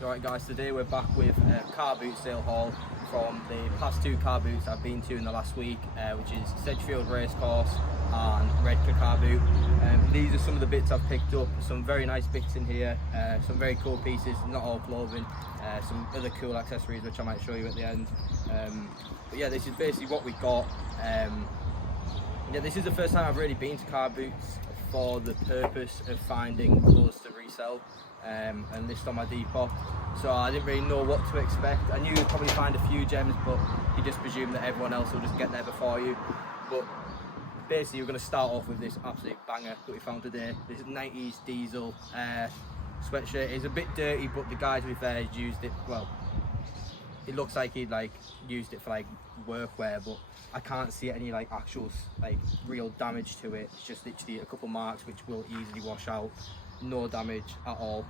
Alright guys, today we're back with a car boot sale haul from the past two car boots I've been to in the last week, which is Sedgefield Racecourse and Redcar car boot. These are some of the bits I've picked up, some very nice bits in here, some very cool pieces, not all clothing, some other cool accessories which I might show you at the end. But yeah, this is basically what we got. Yeah, this is the first time I've really been to car boots for the purpose of finding clothes to resell and list on my Depop. So I didn't really know what to expect. I knew you'd probably find a few gems, but you just presume that everyone else will just get there before you. But basically, we're going to start off with this absolute banger that we found today. This 90s diesel sweatshirt. It's a bit dirty, but the guy, to be fair, has used it well. It looks like he'd used it for workwear, but I can't see any actual real damage to it. It's just literally a couple marks which will easily wash out. No damage at all.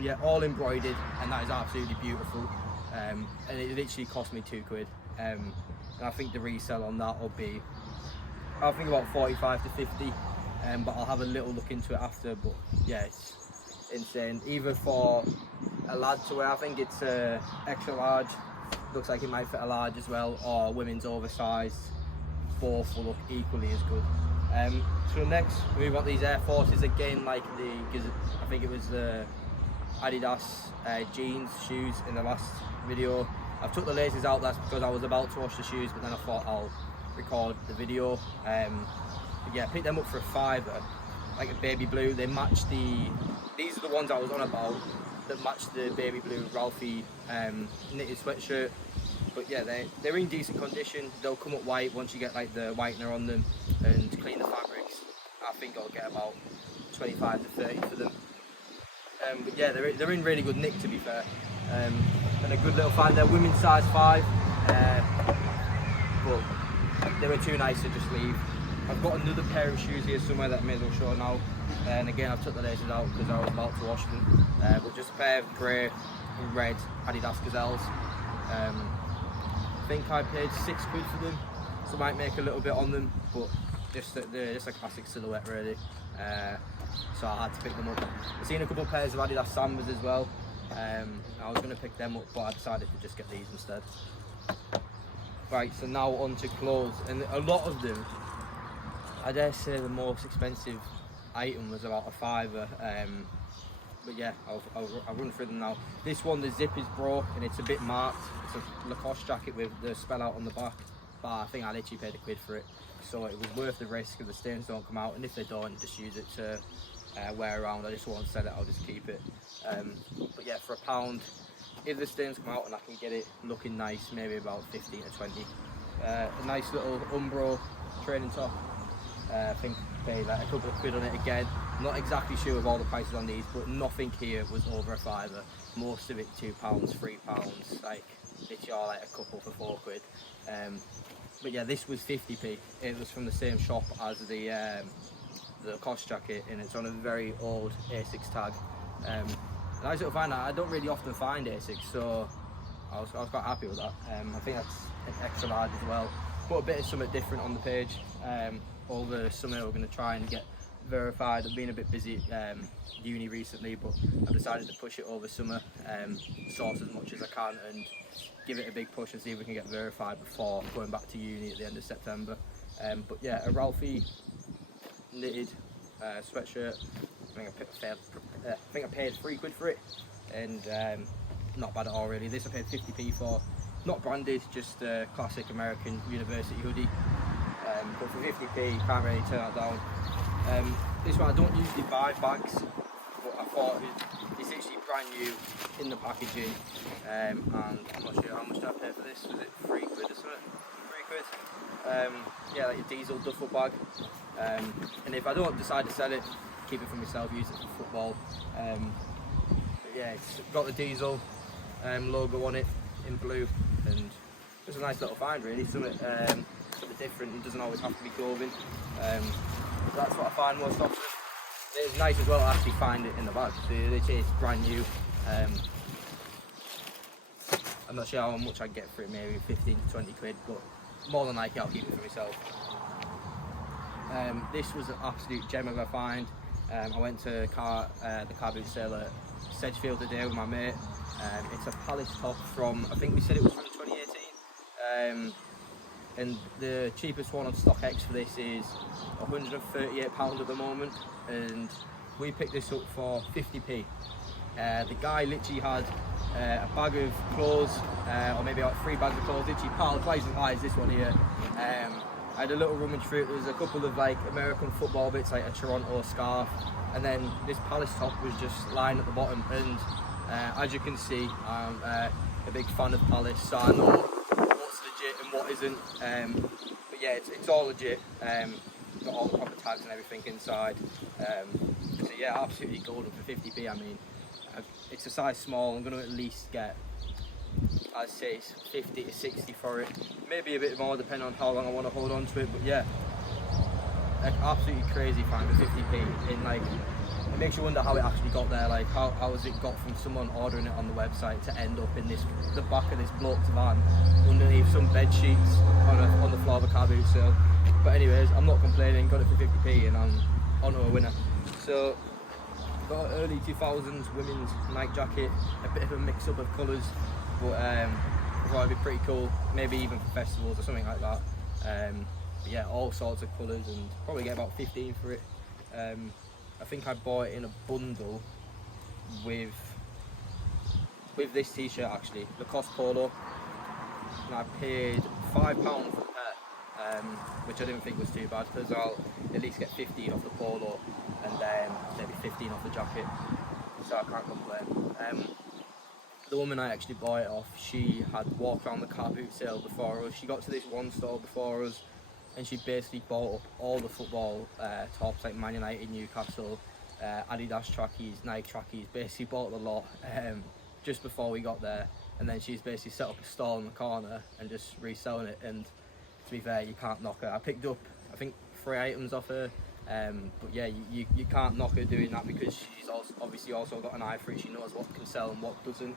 Yeah, all embroidered, and that is absolutely beautiful. And it literally cost me £2. And I think the resale on that will be, I think, about 45 to 50. But I'll have a little look into it after. But yeah, it's insane. Either for a lad to wear, I think it's extra large. Looks like it might fit a large as well, or women's oversized. Both will look equally as good. So next we've got these Air Forces again, I think it was the Adidas jeans shoes in the last video. I've took the laces out, that's because I was about to wash the shoes, but then I thought I'll record the video. Yeah, picked them up for £5, like a baby blue. They match these are the ones I was on about, that match the baby blue Ralphie knitted sweatshirt. But yeah, they're in decent condition. They'll come up white once you get the whitener on them and clean the fabrics. I think I'll get about 25 to 30 for them. But yeah, they're in really good nick, to be fair. And a good little find. They're women's size 5, but they were too nice to just leave. I've got another pair of shoes here somewhere that I may as well show now. And again, I've took the laces out because I was about to wash them. But just a pair of grey and red Adidas Gazelles. I think I paid £6 for them, so I might make a little bit on them, but they're just a classic silhouette really. So I had to pick them up. I've seen a couple of pairs of Adidas Sambas as well. I was going to pick them up, but I decided to just get these instead. Right, so now on to clothes, and a lot of them, I dare say the most expensive item was about a £5. But yeah, I'll run through them now. This one, the zip is broke and it's a bit marked. It's a Lacoste jacket with the spell out on the back, but I think I literally paid £1 for it. So it was worth the risk if the stains don't come out, and if they don't, just use it to wear around. I just won't sell it, I'll just keep it. But yeah, for £1, if the stains come out and I can get it looking nice, maybe about 15 to 20. A nice little Umbro training top. I think paid a couple of quid on it again. Not exactly sure of all the prices on these, but nothing here was over a £5. Most of it £2, £3, literally all a couple for £4. But yeah, this was 50p. It was from the same shop as the Lacoste jacket, and it's on a very old A6 tag. Nice little find. I don't really often find A6, so I was quite happy with that. I think that's extra large as well. Put a bit of something different on the page. Over summer we're going to try and get verified. I've been a bit busy at uni recently, but I've decided to push it over summer, source as much as I can and give it a big push and see if we can get verified before going back to uni at the end of September. But yeah, a Ralphie knitted sweatshirt. I think I paid £3 for it, and not bad at all really. This I paid 50p for. Not branded, just a classic American university hoodie. But for 50p, you can't really turn that down. This one, I don't usually buy bags, but I thought it's actually brand new in the packaging. And I'm not sure how much did I pay for this. Was it £3 or something? £3. Yeah, like a diesel duffel bag. And if I don't decide to sell it, keep it for myself, use it for football. But yeah, it's got the diesel logo on it in blue, and it's a nice little find really. Something different. It doesn't always have to be clothing. That's what I find most often. It's nice as well to actually find it in the bag. So it's brand new. I'm not sure how much I'd get for it, maybe 15 to 20 quid, but more than likely I'll keep it for myself. This was an absolute gem of a find. I went to the car boot sale at Sedgefield today with my mate. It's a Palace top from, I think we said it was from 2018. And the cheapest one on StockX for this is £138 at the moment, and we picked this up for 50p. The guy literally had a bag of clothes, or maybe like 3 bags of clothes, literally piled twice as high as this one here. I had a little rummage through it. There was a couple of like American football bits, like a Toronto scarf, and then this Palace top was just lying at the bottom. And as you can see, I'm a big fan of Palace, so I know what's legit and what isn't. But yeah, it's all legit. Got all the proper tags and everything inside. So yeah, absolutely golden for 50p. I mean, it's a size small. I'm going to at least get, I'd say, 50 to 60 for it. Maybe a bit more depending on how long I want to hold on to it. But yeah, like, absolutely crazy find for 50p. In like, it makes you wonder how it actually got there. Like, how has it got from someone ordering it on the website to end up in the back of this bloke's van underneath some bed sheets on the floor of a car boot sale. But anyways, I'm not complaining. Got it for 50p, and I'm onto a winner. So, got an early 2000s women's Nike jacket, a bit of a mix up of colours, but I thought it'd be pretty cool, maybe even for festivals or something like that. But yeah, all sorts of colours, and probably get about 15 for it. I think I bought it in a bundle with this t-shirt actually, Lacoste Polo, and I paid £5 for the pair, which I didn't think was too bad, because I'll at least get 15 off the polo and then maybe 15 off the jacket, so I can't complain. The woman I actually bought it off, she had walked around the car boot sale before us. She got to this one store before us, and she basically bought up all the football tops, like Man United, Newcastle, Adidas trackies, Nike trackies, basically bought the lot just before we got there. And then she's basically set up a stall in the corner and just reselling it, and to be fair, you can't knock her. I picked up, I think, 3 items off her, but yeah, you can't knock her doing that, because she's obviously also got an eye for it. She knows what can sell and what doesn't.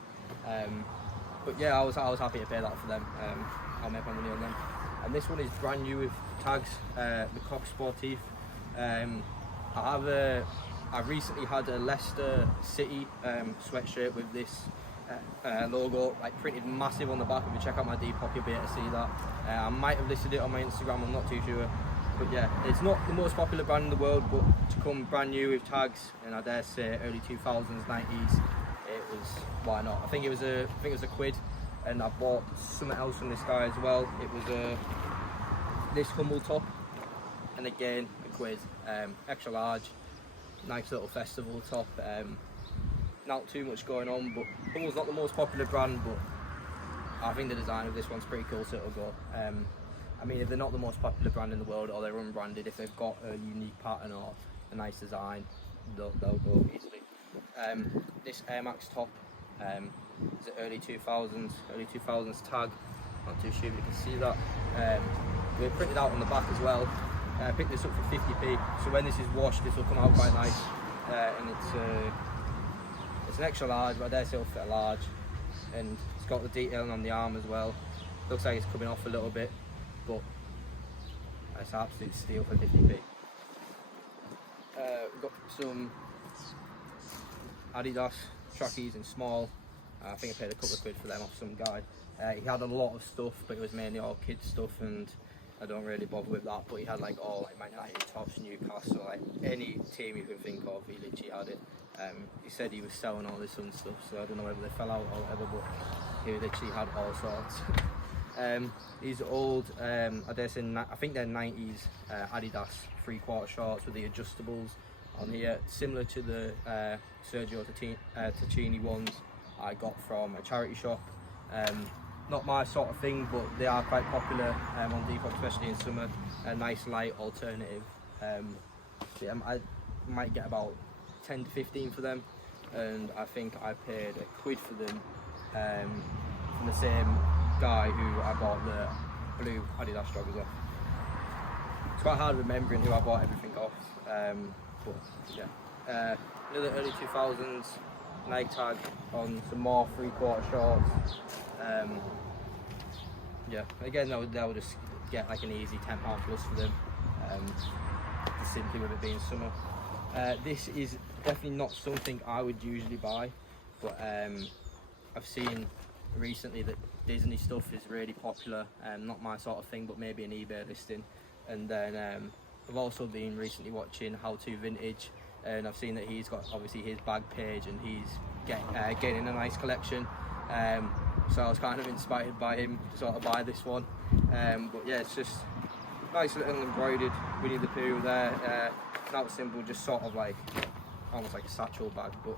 But yeah, I was happy to pay that for them. I'll make my money on them. And this one is brand new with tags, the Coq Sportif. I recently had a Leicester City sweatshirt with this logo like printed massive on the back. If you check out my Depop, you'll be able to see that. I might have listed it on my Instagram, I'm not too sure. But yeah, it's not the most popular brand in the world, but to come brand new with tags, and I dare say early 2000s, 90s, it was, why not? I think it was a quid, and I bought something else from this guy as well. It was this Humble top, and again a quid, extra large, nice little festival top. Not too much going on, but Humble's not the most popular brand, but I think the design of this one's pretty cool, so it'll go. I mean, if they're not the most popular brand in the world, or they're unbranded, if they've got a unique pattern or a nice design, they'll go easily. This Air Max top is an early 2000s tag. Not too sure if you can see that. We're printed out on the back as well. I picked this up for 50p, so when this is washed, this will come out quite nice. And it's an extra large, but I dare say it'll fit a large. And it's got the detailing on the arm as well. Looks like it's coming off a little bit, but it's an absolute steal for 50p. We've got some Adidas trackies in small. I think I paid a couple of quid for them off some guy. He had a lot of stuff, but it was mainly all kids stuff, and I don't really bother with that. But he had like all like Man United tops, Newcastle, like any team you can think of, he literally had it. He said he was selling all this other stuff, so I don't know whether they fell out or whatever, but he literally had all sorts. These old, I dare say, I think they're 90s Adidas 3/4 shorts with the adjustables on here, similar to the Sergio Tacchini ones I got from a charity shop. Not my sort of thing, but they are quite popular on Depop, especially in summer. A nice light alternative. Yeah, I might get about 10 to 15 for them, and I think I paid a quid for them from the same guy who I bought the blue Adidas joggers off. It's quite hard remembering who I bought everything off, but yeah. Another early 2000s Nike tag on some more 3/4 shorts. Yeah, again they'll just get like an easy £10 plus for them, simply with it being summer. This is definitely not something I would usually buy, but I've seen recently that Disney stuff is really popular. Not my sort of thing, but maybe an eBay listing. And then I've also been recently watching How To Vintage, and I've seen that he's got obviously his bag page, and he's getting a nice collection. So I was kind of inspired by him to sort of buy this one. But yeah, it's just nice little embroidered Winnie the Pooh there. Not simple, just sort of like almost like a satchel bag, but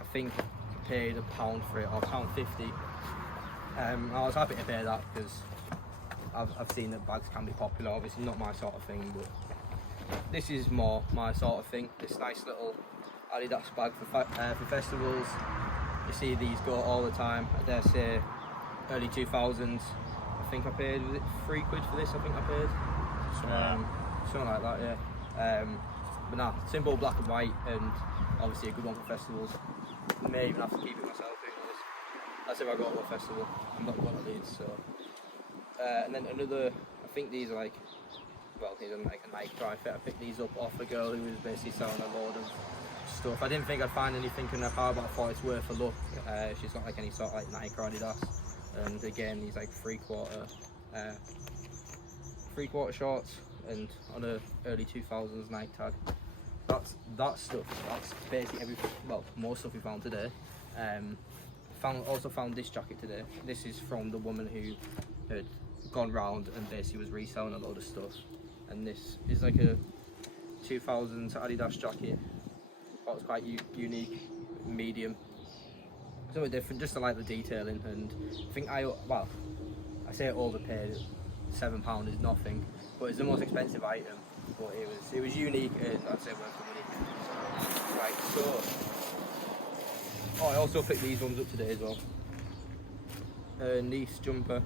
I think I paid £1 for it, or £1.50. I was happy to pay that because I've seen that bags can be popular. Obviously not my sort of thing, but this is more my sort of thing. This nice little Adidas bag for festivals. You see these go all the time. I dare say early 2000s. I think I paid, was it £3 for this? I think I paid something like that, yeah. But nah, simple black and white, and obviously a good one for festivals. I may even have to keep it myself, who knows. That's if I go to a festival. I'm not one of these, so. And then another, I think these are like, well, these are like a Nike dry fit. I picked these up off a girl who was basically selling a load of stuff. I didn't think I'd find anything in her car, but I thought it's worth a look. She's not like any sort of like Nike or Adidas. And again, these like three-quarter shorts, and on a early 2000s Nike tag. That stuff. That's basically most stuff we found today. Also found this jacket today. This is from the woman who had gone round and basically was reselling a load of stuff. And this is like a 2000s Adidas jacket. Thought it was quite unique, medium, something different, just to like the detailing. And I think I say overpaid. £7 is nothing, but it's the most expensive item. But it was unique, and I'd say worth the money. Right, so I also picked these ones up today as well. Nice jumper.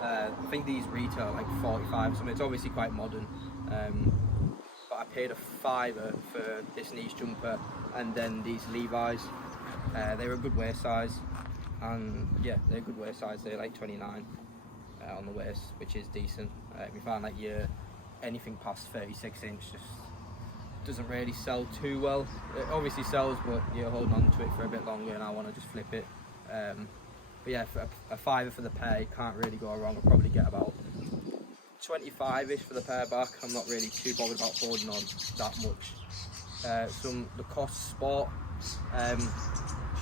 I think these retail like 45 something. It's obviously quite modern, but I paid £5 for this niche jumper, and then these Levi's. They were a good waist size, and yeah, they're a good waist size. They're like 29 on the waist, which is decent. We find like anything past 36 inch just doesn't really sell too well. It obviously sells, but you're holding on to it for a bit longer, and I want to just flip it. But yeah, for a £5 for the pair, you can't really go wrong. I'll probably get about 25-ish for the pair back. I'm not really too bothered about holding on that much. Some Lacoste Sport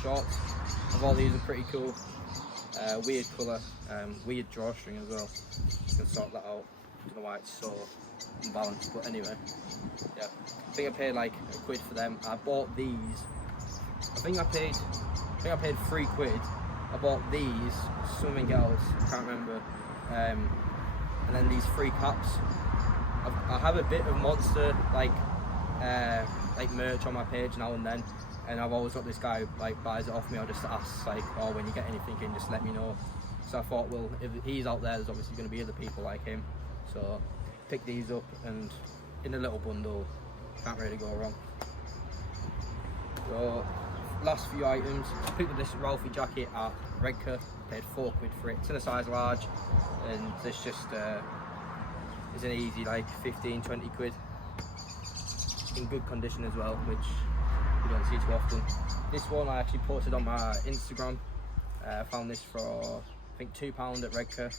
shorts. I thought these are pretty cool. Weird colour, weird drawstring as well. You can sort that out. I don't know why it's so unbalanced, but anyway. Yeah, I think I paid like £1 for them. I bought these. I think I paid £3. I bought these, something else, I can't remember. And then these 3 caps. I have a bit of Monster like merch on my page now and then, and I've always got this guy who like buys it off me, or just asks like, oh, when you get anything in, just let me know. So I thought, well, if he's out there, there's obviously going to be other people like him. So pick these up, and in a little bundle, can't really go wrong. So last few items, picked up this Ralphie jacket at Redcar, paid £4 for it. It's in a size large, and this just is an easy like 15-20 quid. In good condition as well, which you don't see too often. This one I actually posted on my Instagram. I found this for I think £2 at Redcar.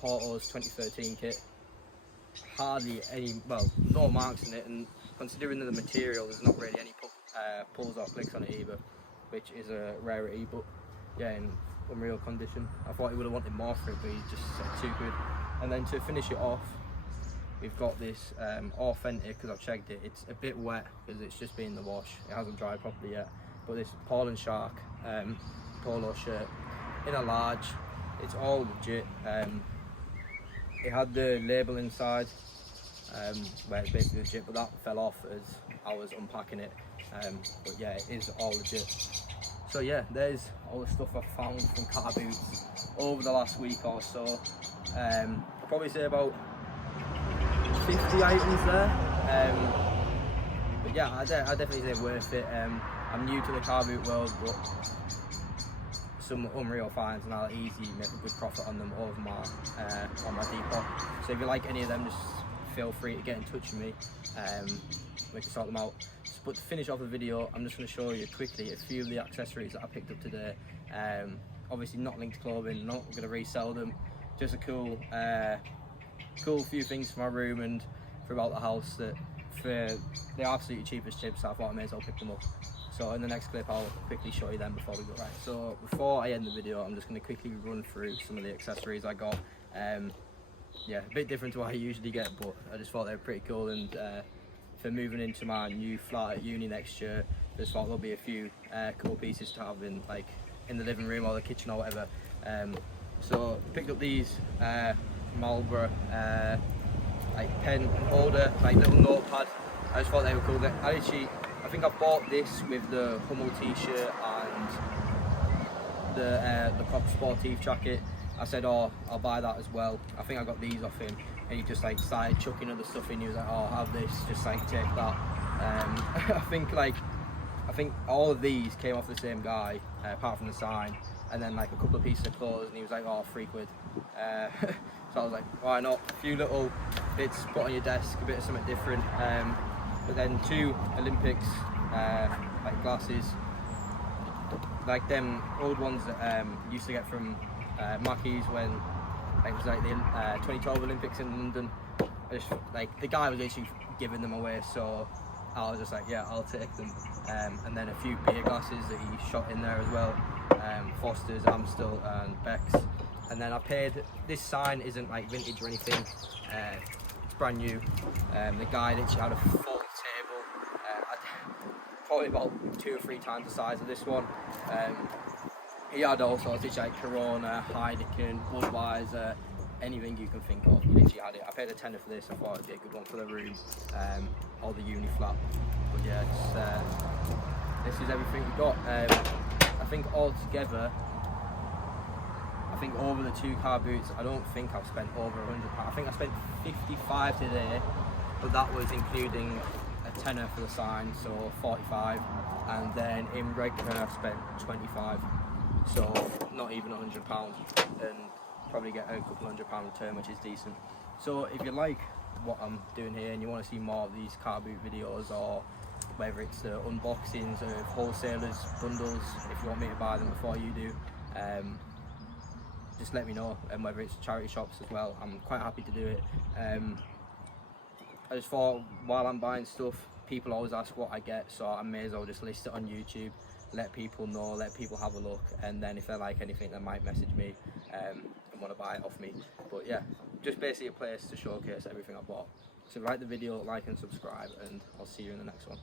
Porto's 2013 kit. Hardly any, well, no marks in it, and considering the material, there's not really any pulls or clicks on it either, which is a rarity. But yeah, in unreal condition. I thought he would have wanted more for it, but he just said £2. And then to finish it off, we've got this authentic, because I've checked it, it's a bit wet because it's just been in the wash, it hasn't dried properly yet, but this Paul and Shark polo shirt in a large. It's all legit. It had the label inside where it's basically legit, but that fell off as I was unpacking it. But yeah, it is all legit. So yeah, there's all the stuff I've found from car boots over the last week or so. I'll probably say about 50 items there. But yeah, I definitely say worth it. I'm new to the car boot world, but some unreal finds, and I'll easily make a good profit on them over my on my Depop. So if you like any of them, just feel free to get in touch with me. We can sort them out. But to finish off the video, I'm just going to show you quickly a few of the accessories that I picked up today. Obviously not linked clothing, not going to resell them. Just a cool few things for my room and for about the house that for the absolutely cheapest chips, so I thought I may as well pick them up. So in the next clip I'll quickly show you them before we go right. So before I end the video, I'm just going to quickly run through some of the accessories I got. Yeah, a bit different to what I usually get, but I just thought they were pretty cool, and for moving into my new flat at uni next year, I just thought there'll be a few cool pieces to have in in the living room or the kitchen or whatever. So picked up these Marlboro pen holder, little notepad. I just thought they were cool. I think I bought this with the Hummel t-shirt and the Prop Sportive jacket. I said, oh, I'll buy that as well. I think I got these off him, and he just started chucking other stuff in. He was like, oh, have this, just take that. I think all of these came off the same guy, apart from the sign, and then a couple of pieces of clothes, and he was like, oh, £3. So I was like, why not? A few little bits put on your desk, a bit of something different. But then 2 Olympics glasses, like them old ones that used to get from Mackey's when it was the 2012 Olympics in London. The guy was actually giving them away, so I was just like, yeah, I'll take them. And then a few beer glasses that he shot in there as well, Foster's, Amstel and Beck's. And then I paid, this sign isn't vintage or anything, it's brand new. The guy literally had a full table, probably about 2 or 3 times the size of this one. He had all sorts of Corona, Heineken, Budweiser, anything you can think of. He literally had it. I paid a tenner for this. I thought it'd be a good one for the room or the uni flat. But yeah, this is everything we got. I think altogether, over the 2 car boots, I don't think I've spent over £100. I think I spent 55 today, but that was including a tenner for the sign, so 45, and then in regular I spent 25, so not even £100, and probably get a couple £100 return, which is decent. So if you like what I'm doing here and you want to see more of these car boot videos, or whether it's the unboxings of wholesalers bundles, if you want me to buy them before you do, just let me know. And whether it's charity shops as well, I'm quite happy to do it. I just thought, while I'm buying stuff, people always ask what I get, so I may as well just list it on YouTube, let people know, let people have a look, and then if they like anything they might message me and want to buy it off me. But yeah, just basically a place to showcase everything I bought. So like the video, like and subscribe, and I'll see you in the next one.